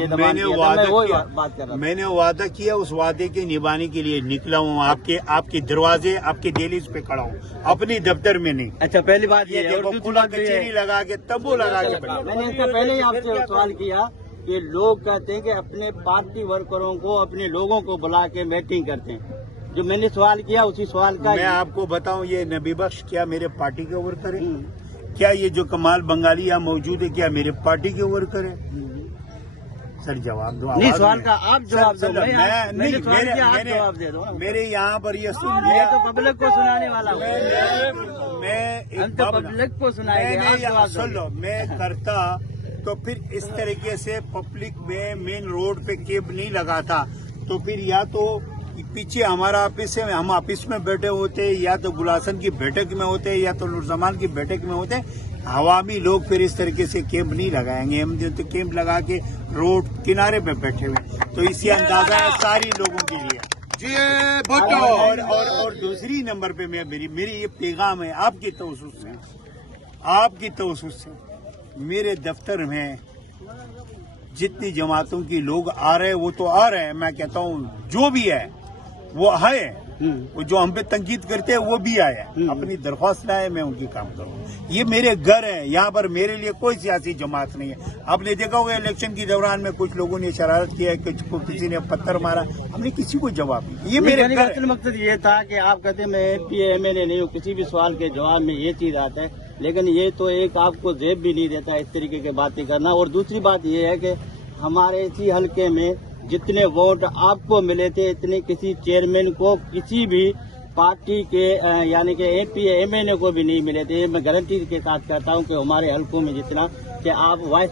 ये दबान किया था, मैं वही बात कर रहा हूँ। मैंने वादा किया, उस वादे के निभाने के लिए निकला हूँ। आपके दरवाजे, आपके दहलीज पे खड़ा हूँ, अपनी दफ्तर में नहीं। अच्छा, पहली बात ये है, और देखो दूसरी खुला बात ये कचेरी है, लगा के तंबू लगा के बैठा। मैंने इससे पहले ही आपसे सवाल किया कि लोग कहते हैं कि अपने पार्टी वर्करों को, अपने लोगों को बुला के मीटिंग करते हैं। जो मैंने सवाल किया उसी सवाल का मैं आपको बताऊं, ये नबी बख्श क्या मेरे पार्टी के वर्कर है? क्या ये जो कमाल बंगाली यहाँ मौजूद है क्या मेरे पार्टी के वर्कर है? सर जवाब दो। नहीं, सवाल का आप जवाब दो। मैंने सवाल किया, आप जवाब दे दो। मेरे यहाँ पर ये सुन मैं लिया, तो पब्लिक को सुनाने वाला हूँ। मैं हम तो पब्लिक को सुनाएंगे, आप जवाब दो। सुन लो, मैं करता तो फिर इस तरीके से पब्लिक में मेन रोड पे कैंप नहीं लगा था। तो फिर या तो पीछे हमारा ऑफिस है, हम ऑफिस में बैठे होते, या तो गुलासन की बैठक में होते, या तो नूरजमान की बैठक में होते। अवामी लोग फिर इस तरीके से कैंप नहीं लगाएंगे। हम तो कैंप लगा के रोड किनारे पे बैठे हुए, तो इससे अंदाजा है सारी लोगों के लिए। और दूसरी नंबर पे मेरी ये पैगाम है आपकी तवज्जुह से, मेरे दफ्तर में जितनी जमातों की लोग आ रहे हैं वो तो आ रहे हैं, मैं कहता हूँ जो भी है वो है, वो जो हम पे तंकीद करते हैं वो भी आए, अपनी दरख्वास्त लाए, मैं उनकी काम करूँ। ये मेरे घर है, यहाँ पर मेरे लिए कोई सियासी जमात नहीं है। आपने देखा होगा इलेक्शन के दौरान में कुछ लोगों ने शरारत किया, किसी ने पत्थर मारा, हमने किसी को जवाब नहीं। ये मेरे घर असल मकसद ये था कि आप कहते हैं मैं MP MLA नहीं हूँ, किसी भी सवाल के जवाब में ये चीज आता है, लेकिन ये तो एक आपको जेब भी नहीं देता इस तरीके की बातें करना। और दूसरी बात ये है कि हमारे इसी हल्के में जितने वोट आपको मिले थे, इतने किसी चेयरमैन को, किसी भी पार्टी के यानी कि MP MLA को भी नहीं मिले थे। मैं गारंटी के साथ कहता हूं कि हमारे हल्कों में जितना कि आप वाइस